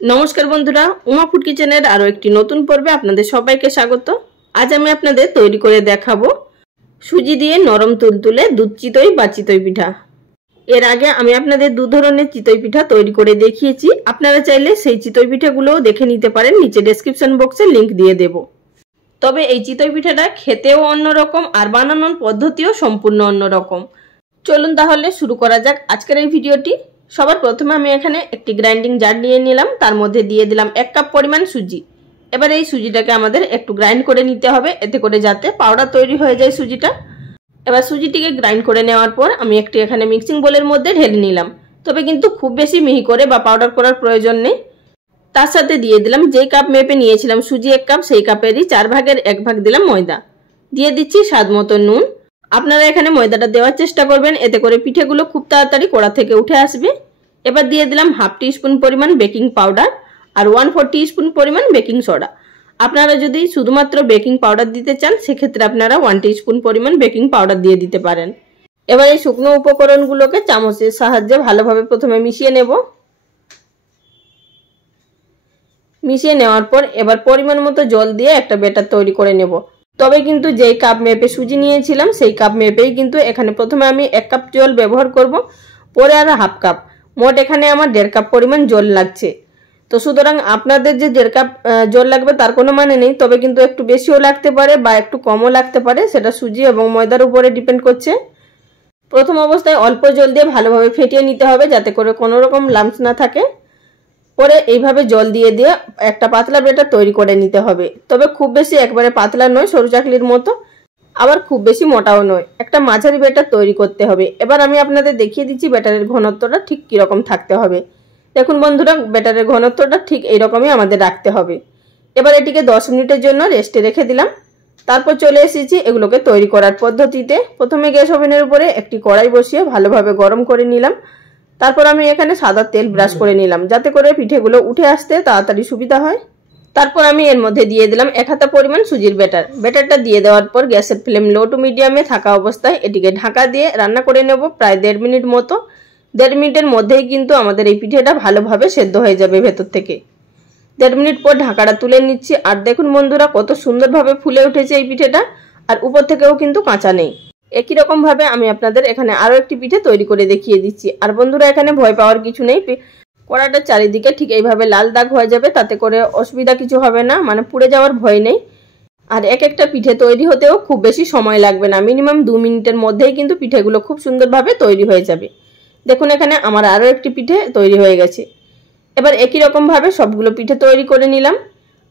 নমস্কার বন্ধুরা, উমা ফুড কিচেনের আরো একটি নতুন পর্বে আপনাদের সবাইকে স্বাগত। আজ আমি আপনাদের তৈরি করে দেখাবো সুজি দিয়ে নরম তুলতুলে দুধ চিতই বা চিতই পিঠা। এর আগে আমি আপনাদের দু ধরনের চিতই পিঠা তৈরি করে দেখিয়েছি। আপনারা চাইলে সেই চিতই পিঠাগুলোও দেখে নিতে পারেন, নিচে ডেসক্রিপশন বক্সে লিংক দিয়ে দেব। তবে এই চিতই পিঠাটা খেতেও অন্যরকম আর বানানোর পদ্ধতিও সম্পূর্ণ অন্যরকম। চলুন তাহলে শুরু করা যাক আজকের এই ভিডিওটি। সবার প্রথমে আমি এখানে একটি গ্রাইন্ডিং জার নিয়ে নিলাম, তার মধ্যে দিয়ে দিলাম 1 কাপ পরিমাণ সুজি। এবার এই সুজিটাকে আমাদের একটু গ্রাইন্ড করে নিতে হবে, এতে করে যাতে পাউডার তৈরি হয়ে যায় সুজিটা। এবার সুজিটিকে গ্রাইন্ড করে নেওয়ার পর আমি একটি এখানে মিক্সিং বোলের মধ্যে ঢেলে নিলাম। তবে কিন্তু খুব বেশি মিহি করে বা পাউডার করার প্রয়োজন নেই। তার সাথে দিয়ে দিলাম যেই কাপ মেপে নিয়েছিলাম সুজি 1 কাপ, সেই কাপেরই 4 ভাগের 1 ভাগ দিলাম ময়দা। দিয়ে দিচ্ছি স্বাদ মতো নুন। আপনারা এখানে ময়দাটা দেওয়ার চেষ্টা করবেন, এতে করে পিঠেগুলো খুব তাড়াতাড়ি কড়া থেকে উঠে আসবে। এবার দিয়ে দিলাম হাফ টিস্পুন পরিমাণ বেকিং পাউডার আর 1/4 টিস্পুন পরিমাণ বেকিং সোডা। আপনারা যদি শুধুমাত্র বেকিং পাউডার দিতে চান সেক্ষেত্রে আপনারা 1 টিস্পুন পরিমাণ বেকিং পাউডার দিয়ে দিতে পারেন। এবার এই শুকনো উপকরণগুলোকে চামচের সাহায্যে ভালোভাবে প্রথমে মিশিয়ে নেব। মিশিয়ে নেওয়ার পর এবার পরিমাণ মতো জল দিয়ে একটা ব্যাটার তৈরি করে নেব। তবে কিন্তু যেই কাপ মেপে সুজি নিয়েছিলাম সেই কাপ মেপেই কিন্তু এখানে প্রথমে আমি 1 কাপ জল ব্যবহার করব, পরে আর হাফ কাপ, মোট এখানে আমার 1.5 কাপ পরিমাণ জল লাগছে। তো সুতরাং আপনাদের যে 1.5 কাপ জল লাগবে তার কোনো মানে নেই, তবে কিন্তু একটু বেশিও লাগতে পারে বা একটু কমও লাগতে পারে, সেটা সুজি এবং ময়দার উপরে ডিপেন্ড করছে। প্রথম অবস্থায় অল্প জল দিয়ে ভালোভাবে ফেটিয়ে নিতে হবে যাতে করে কোনো রকম লাম্পস না থাকে। পরে এইভাবে জল দিয়ে দিয়ে একটা পাতলা ব্যাটার তৈরি করে নিতে হবে। তবে খুব বেশি একবারে পাতলা নয়, সরু চাকলির মতো, আবার খুব বেশি মোটাও নয়, একটা মাঝারি ব্যাটার তৈরি করতে হবে। এবার আমি আপনাদের দেখিয়ে দিচ্ছি ব্যাটারের ঘনত্বটা ঠিক কীরকম থাকতে হবে। দেখুন বন্ধুরা, ব্যাটারের ঘনত্বটা ঠিক এইরকমই আমাদের রাখতে হবে। এবার এটিকে 10 মিনিটের জন্য রেস্টে রেখে দিলাম। তারপর চলে এসেছি এগুলোকে তৈরি করার পদ্ধতিতে। প্রথমে গ্যাস ওভেনের উপরে একটি কড়াই বসিয়ে ভালোভাবে গরম করে নিলাম। তারপর আমি এখানে সাদা তেল ব্রাশ করে নিলাম যাতে করে পিঠেগুলো উঠে আসতে তাড়াতাড়ি সুবিধা হয়। তারপর আমি এর মধ্যে দিয়ে দিলাম 1 হাতা পরিমাণ সুজির ব্যাটারটা দিয়ে দেওয়ার পর গ্যাসের ফ্লেম লো টু মিডিয়ামে থাকা অবস্থায় এটিকে ঢাকা দিয়ে রান্না করে নেব প্রায় 1.5 মিনিট মতো। 1.5 মিনিটের মধ্যেই কিন্তু আমাদের এই পিঠেটা ভালোভাবে সেদ্ধ হয়ে যাবে ভেতর থেকে। 1.5 মিনিট পর ঢাকাটা তুলে নিচ্ছি, আর দেখুন বন্ধুরা কত সুন্দরভাবে ফুলে উঠেছে এই পিঠেটা, আর উপর থেকেও কিন্তু কাঁচা নেই। একই রকম ভাবে আমি আপনাদের এখানে আরো একটি পিঠে তৈরি করে দেখিয়ে দিচ্ছি। আর বন্ধুরা এখানে ভয় পাওয়ার কিছু নেই, কড়াটার চারিদিকে ঠিক এইভাবে লাল দাগ হয়ে যাবে, তাতে করে অসুবিধা কিছু হবে না, মানে পুড়ে যাওয়ার ভয় নেই। আর এক একটা পিঠে তৈরি হতেও খুব বেশি সময় লাগবে না, মিনিমাম 2 মিনিটের মধ্যেই কিন্তু পিঠেগুলো খুব সুন্দরভাবে তৈরি হয়ে যাবে। দেখুন এখানে আমার আরো একটি পিঠে তৈরি হয়ে গেছে। এবার একই রকম ভাবে সবগুলো পিঠে তৈরি করে নিলাম।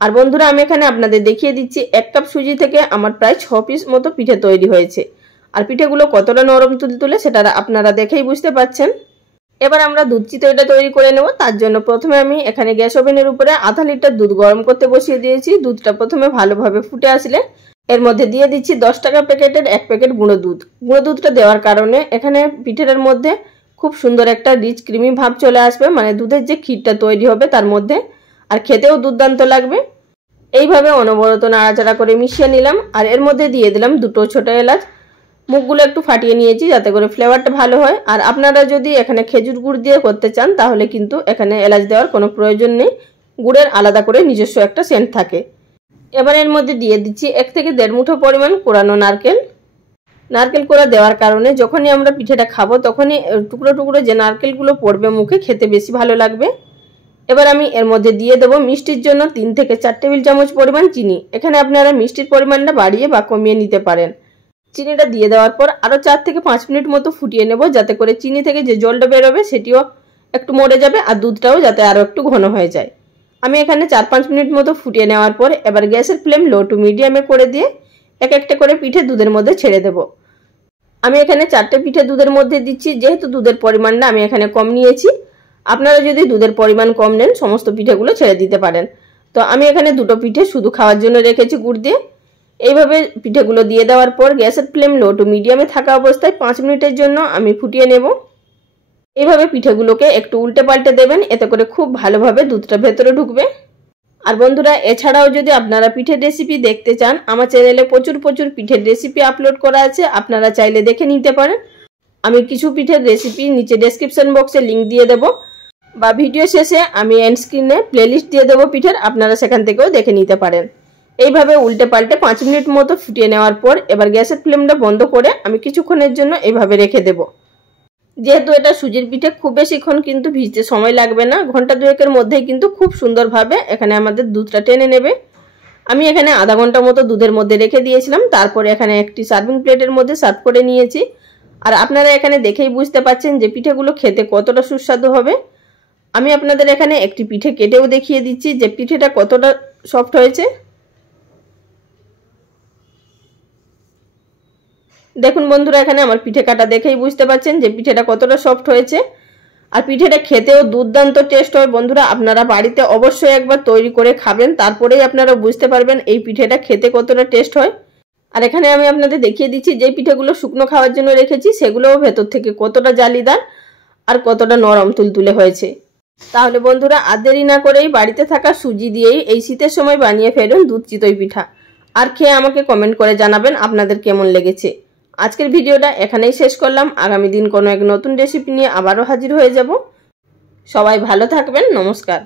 আর বন্ধুরা আমি এখানে আপনাদের দেখিয়ে দিচ্ছি 1 কাপ সুজি থেকে আমার প্রায় 6 পিস মতো পিঠে তৈরি হয়েছে। আর পিঠেগুলো কতটা নরম তুলতুলে সেটা আপনারা দেখেই বুঝতে পারছেন। এবার আমরা দুধ চিতইটা তৈরি করে নেব। তার জন্য প্রথমে আমি এখানে গ্যাস ওভেনের উপরে আধা লিটার দুধ গরম করতে বসিয়ে দিয়েছি। দুধটা প্রথমে ভালোভাবে ফুটে আসলে এর মধ্যে দিয়ে দিচ্ছি 10 টাকা প্যাকেটের 1 প্যাকেট গুঁড়ো দুধ। গুঁড়ো দুধটা দেওয়ার কারণে এখানে পিঠেটার মধ্যে খুব সুন্দর একটা রিচ ক্রিমি ভাব চলে আসবে, মানে দুধের যে ক্ষীরটা তৈরি হবে তার মধ্যে, আর খেতেও দুর্দান্ত লাগবে। এইভাবে অনবরত নাড়াচাড়া করে মিশিয়ে নিলাম। আর এর মধ্যে দিয়ে দিলাম 2টো ছোট এলাচ। মুখগুলো একটু ফাটিয়ে নিয়েছি যাতে করে ফ্লেভারটা ভালো হয়। আর আপনারা যদি এখানে খেজুর গুড় দিয়ে করতে চান তাহলে কিন্তু এখানে এলাচ দেওয়ার কোনো প্রয়োজন নেই, গুড়ের আলাদা করে নিজস্ব একটা সেন্ট থাকে। এবার এর মধ্যে দিয়ে দিচ্ছি 1 থেকে 1.5 মুঠো পরিমাণ কোরানো নারকেল। নারকেল কোড়া দেওয়ার কারণে যখনই আমরা পিঠেটা খাবো তখনই টুকরো টুকরো যে নারকেলগুলো পড়বে মুখে, খেতে বেশি ভালো লাগবে। এবার আমি এর মধ্যে দিয়ে দেবো মিষ্টির জন্য 3 থেকে 4 টেবিল চামচ পরিমাণ চিনি। এখানে আপনারা মিষ্টির পরিমাণটা বাড়িয়ে বা কমিয়ে নিতে পারেন। চিনিটা দিয়ে দেওয়ার পর আরও 4 থেকে 5 মিনিট মতো ফুটিয়ে নেব যাতে করে চিনি থেকে যে জলটা বেরোবে সেটিও একটু মরে যাবে, আর দুধটাও যাতে আরও একটু ঘন হয়ে যায়। আমি এখানে 4-5 মিনিট মতো ফুটিয়ে নেওয়ার পর এবার গ্যাসের ফ্লেম লো টু মিডিয়ামে করে দিয়ে এক একটা করে পিঠে দুধের মধ্যে ছেড়ে দেব। আমি এখানে 4টে পিঠে দুধের মধ্যে দিচ্ছি, যেহেতু দুধের পরিমাণটা আমি এখানে কম নিয়েছি। আপনারা যদি দুধের পরিমাণ কম নেন সমস্ত পিঠেগুলো ছেড়ে দিতে পারেন। তো আমি এখানে 2টো পিঠে শুধু খাওয়ার জন্য রেখেছি গুড় দিয়ে। এইভাবে পিঠেগুলো দিয়ে দেওয়ার পর গ্যাসের ফ্লেম লো টু মিডিয়ামে থাকা অবস্থায় 5 মিনিটের জন্য আমি ফুটিয়ে নেব। এইভাবে পিঠেগুলোকে একটু উল্টে পাল্টে দেবেন, এতে করে খুব ভালোভাবে দুধটা ভেতরে ঢুকবে। আর বন্ধুরা এছাড়াও যদি আপনারা পিঠের রেসিপি দেখতে চান, আমার চ্যানেলে প্রচুর পিঠের রেসিপি আপলোড করা আছে, আপনারা চাইলে দেখে নিতে পারেন। আমি কিছু পিঠের রেসিপি নিচে ডেসক্রিপশন বক্সে লিংক দিয়ে দেব। বা ভিডিও শেষে আমি এন্ড স্ক্রিনে প্লেলিস্ট দিয়ে দেবো পিঠের, আপনারা সেখান থেকেও দেখে নিতে পারেন। এইভাবে উল্টে পাল্টে 5 মিনিট মতো ফুটিয়ে নেওয়ার পর এবার গ্যাসের ফ্লেমটা বন্ধ করে আমি কিছুক্ষণের জন্য এইভাবে রেখে দেব। যেহেতু এটা সুজির পিঠে খুব বেশিক্ষণ কিন্তু ভিজতে সময় লাগবে না, ঘন্টা দুয়েকের মধ্যেই কিন্তু খুব সুন্দরভাবে এখানে আমাদের দুধটা টেনে নেবে। আমি এখানে আধা ঘন্টা মতো দুধের মধ্যে রেখে দিয়েছিলাম, তারপরে এখানে একটি সার্ভিং প্লেটের মধ্যে সার্ভ করে নিয়েছি। আর আপনারা এখানে দেখেই বুঝতে পারছেন যে পিঠেগুলো খেতে কতটা সুস্বাদু হবে। আমি আপনাদের এখানে একটি পিঠে কেটেও দেখিয়ে দিচ্ছি যে পিঠেটা কতটা সফট হয়েছে। দেখুন বন্ধুরা, এখানে আমার পিঠে কাটা দেখেই বুঝতে পারছেন যে পিঠেটা কতটা সফট হয়েছে। আর পিঠেটা খেতেও দুর্দান্ত টেস্ট হয়। বন্ধুরা, আপনারা বাড়িতে অবশ্যই একবার তৈরি করে খাবেন, তারপরেই আপনারা বুঝতে পারবেন এই পিঠেটা খেতে কতটা টেস্ট হয়। আর এখানে আমি আপনাদের দেখিয়ে দিচ্ছি যে পিঠেগুলো শুকনো খাওয়ার জন্য রেখেছি সেগুলোও ভেতর থেকে কতটা জালিদার আর কতটা নরম তুলতুলে হয়েছে। তাহলে বন্ধুরা, আর দেরি না করেই বাড়িতে থাকা সুজি দিয়েই এই শীতের সময় বানিয়ে ফেলুন দুধ চিতই পিঠা। আর খেয়ে আমাকে কমেন্ট করে জানাবেন আপনাদের কেমন লেগেছে। আজকের ভিডিওটা এখানেই শেষ করলাম। আগামী দিন কোনো এক নতুন রেসিপি নিয়ে আবারও হাজির হয়ে যাব। সবাই ভালো থাকবেন। নমস্কার।